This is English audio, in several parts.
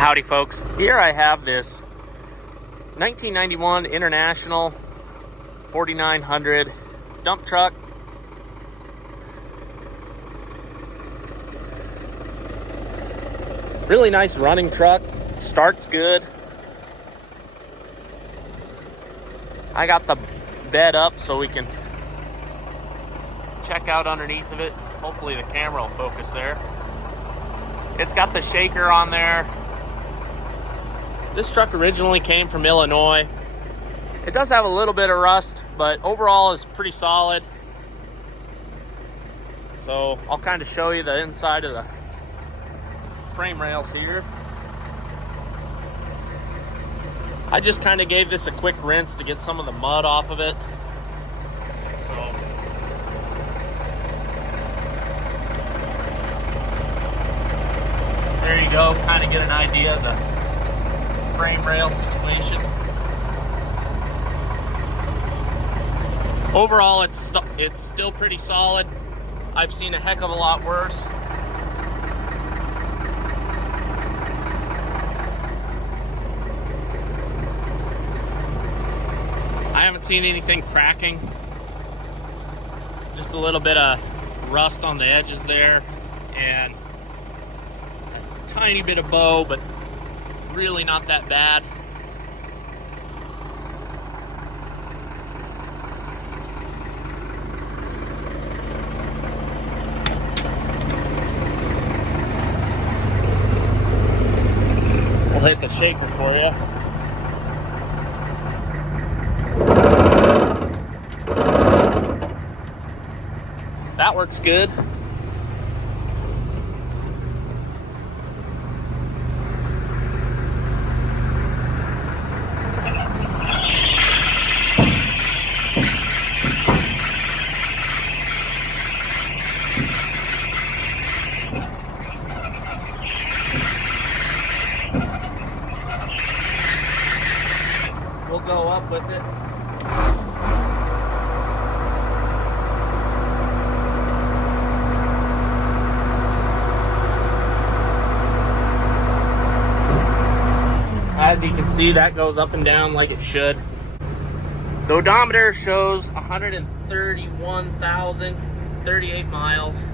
Howdy folks, here I have this 1991 International 4900 dump truck. Really nice running truck, starts good. I got the bed up so we can check out underneath of it. Hopefully the camera will focus there. It's got the shaker on there. This truck originally came from Illinois. It does have a little bit of rust, but overall is pretty solid. So I'll kind of show you the inside of the frame rails here. I just kind of gave this a quick rinse to get some of the mud off of it. So there you go, kind of get an idea of the frame rail situation. Overall, it's still pretty solid. I've seen a heck of a lot worse. I haven't seen anything cracking. Just a little bit of rust on the edges there, and a tiny bit of bow, but really not that bad. We'll hit the shaker for you. That works good. We'll go up with it. As you can see, that goes up and down like it should. The odometer shows 131,038 miles.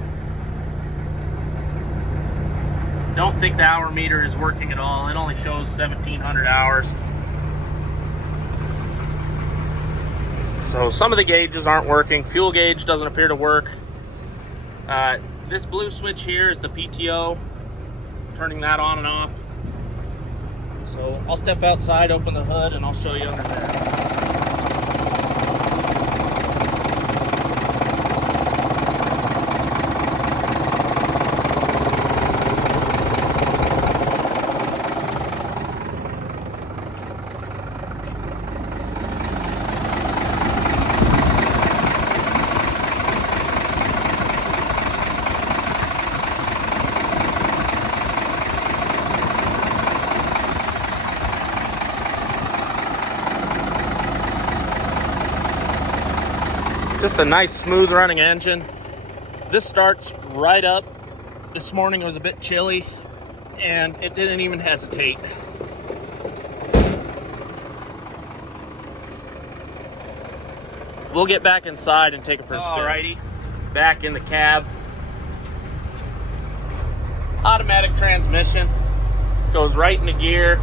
Don't think the hour meter is working at all. It only shows 1,700 hours. So some of the gauges aren't working. Fuel gauge doesn't appear to work. This blue switch here is the PTO, turning that on and off. So I'll step outside, open the hood, and I'll show you under there. Just a nice smooth running engine. This starts right up. This morning it was a bit chilly and it didn't even hesitate. We'll get back inside and take it for a spin. Alrighty, back in the cab. Automatic transmission, goes right into gear.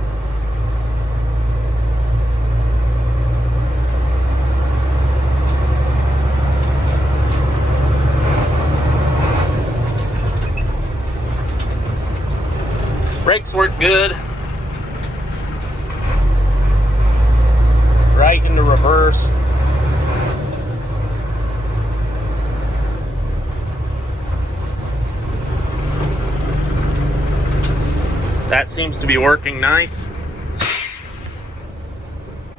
Brakes work good. Right into reverse. That seems to be working nice.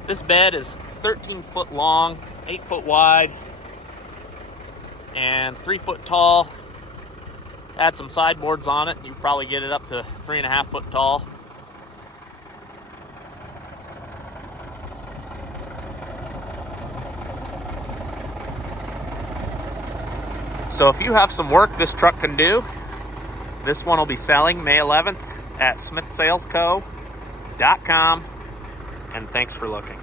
This bed is 13 foot long, 8 foot wide, and 3 foot tall. Add some sideboards on it, you probably get it up to 3.5 foot tall. So if you have some work this truck can do, this one will be selling May 11th. at smithsalesco.com, and thanks for looking.